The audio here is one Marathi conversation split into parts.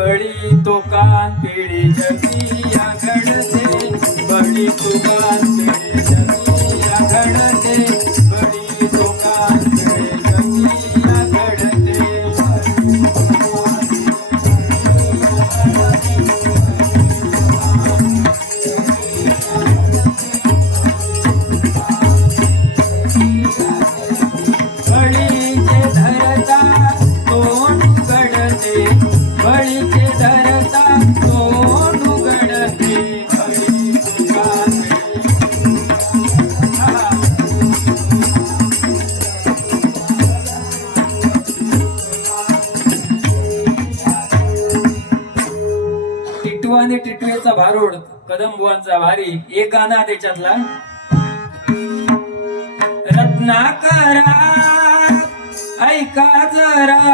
बळी तो कान पिढी जगिया घडते बळी तो कान पिढी जगिया घडते बळी तो कान पिढी जगिया घडते बळीचे टिटवीचा भारूड कदंबुवांचा भारी एक गाणं त्याच्यातला. रत्नाकरा ऐका जरा.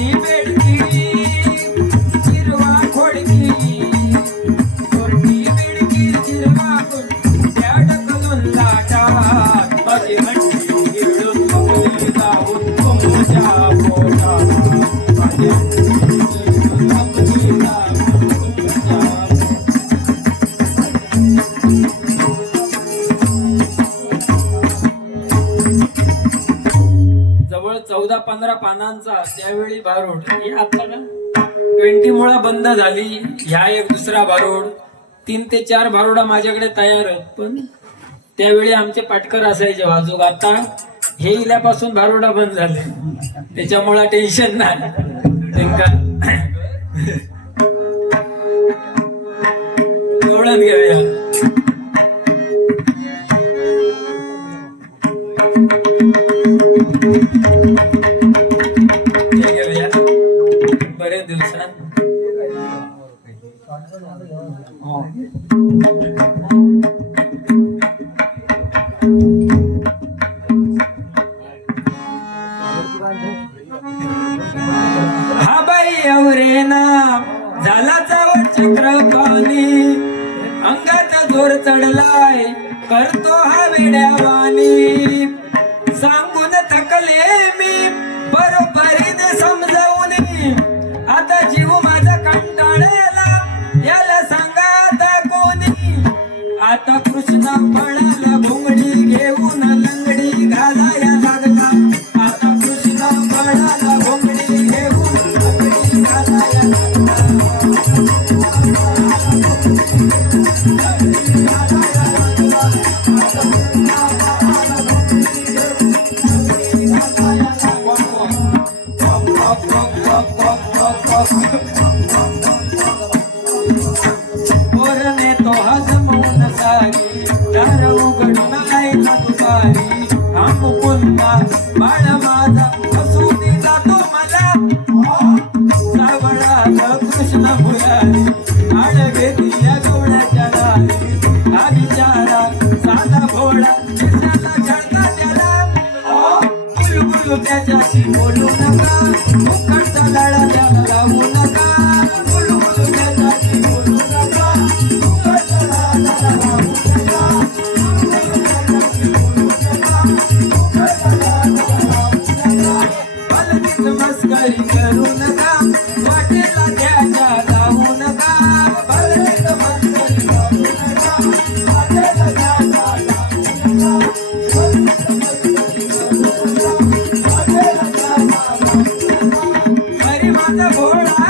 Felipe. पंधरा पानांचा त्यावेळी बारूड हे आता ट्वेंटी मुळा बंद झाली. ह्या एक दुसरा बारूड तीन ते चार बारोडा माझ्याकडे तयार आहेत. पण त्यावेळी आमचे पाटकर असायचे वाजूक आता हे इल्यापासून बारोडा बंद झाले. त्याच्यामुळे टेन्शन नाही. त्यांना घेऊया. बरेच दिवसात. हा बाई एवरे ना झाला चावट चक्र पाणी. अंगात जोर चढलाय. करतो हा वेड्यावानी वाणी. आता कृष्ण भोंगडी घेऊन लंगडी घालाया लागला. आता भोंगडी घेऊन लंगडी घालाया लागला. दिया गवळ्याच्या दारी साधा त्याला त्याच्याशी बोलू नका 带口来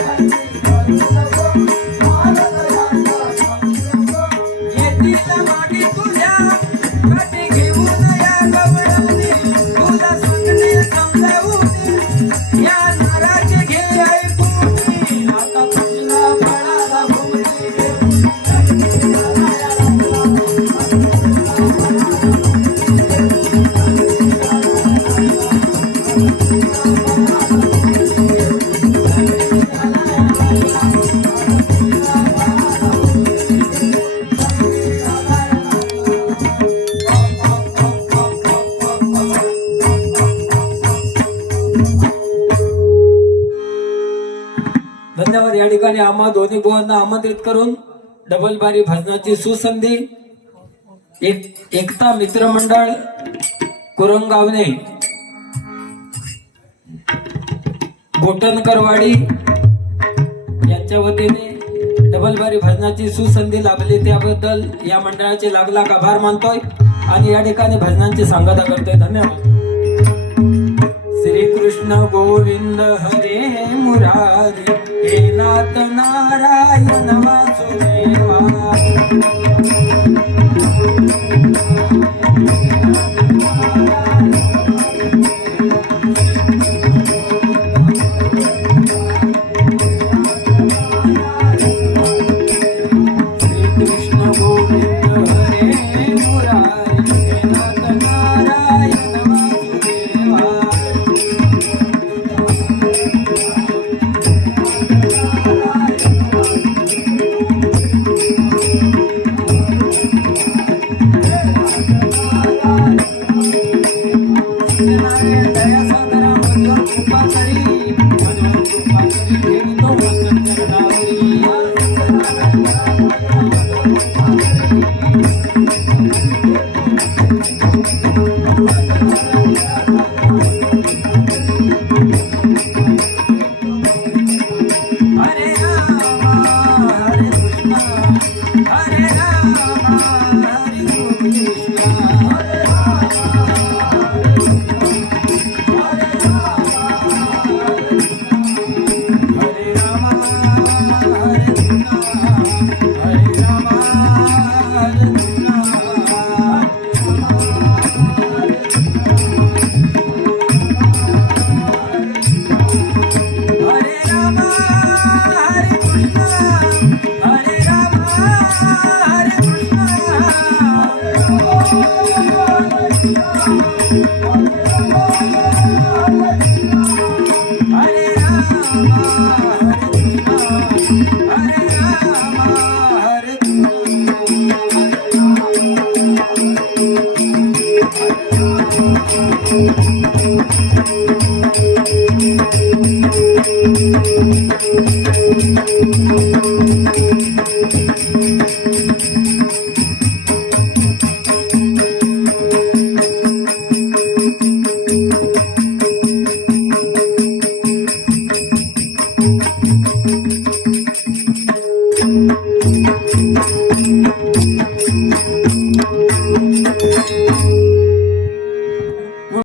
महिन्यावर या ठिकाणी आम्हा दोन्ही भुवांना आमंत्रित करून डबल बारी भजनाची सुसंधी. एक एकता मित्र मंडळ कुरंगावणे गोटनकरवाडी यांच्या वतीने डबल बारी भजनाची सुसंधी लाभली. त्याबद्दल या मंडळाचे लागला आभार मानतोय आणि या ठिकाणी भजनांची सांगता करतोय. धन्यवाद. श्री कृष्ण गोविंद हरे मुरारी. नाथ नारायण वासुदेवा. Thank you.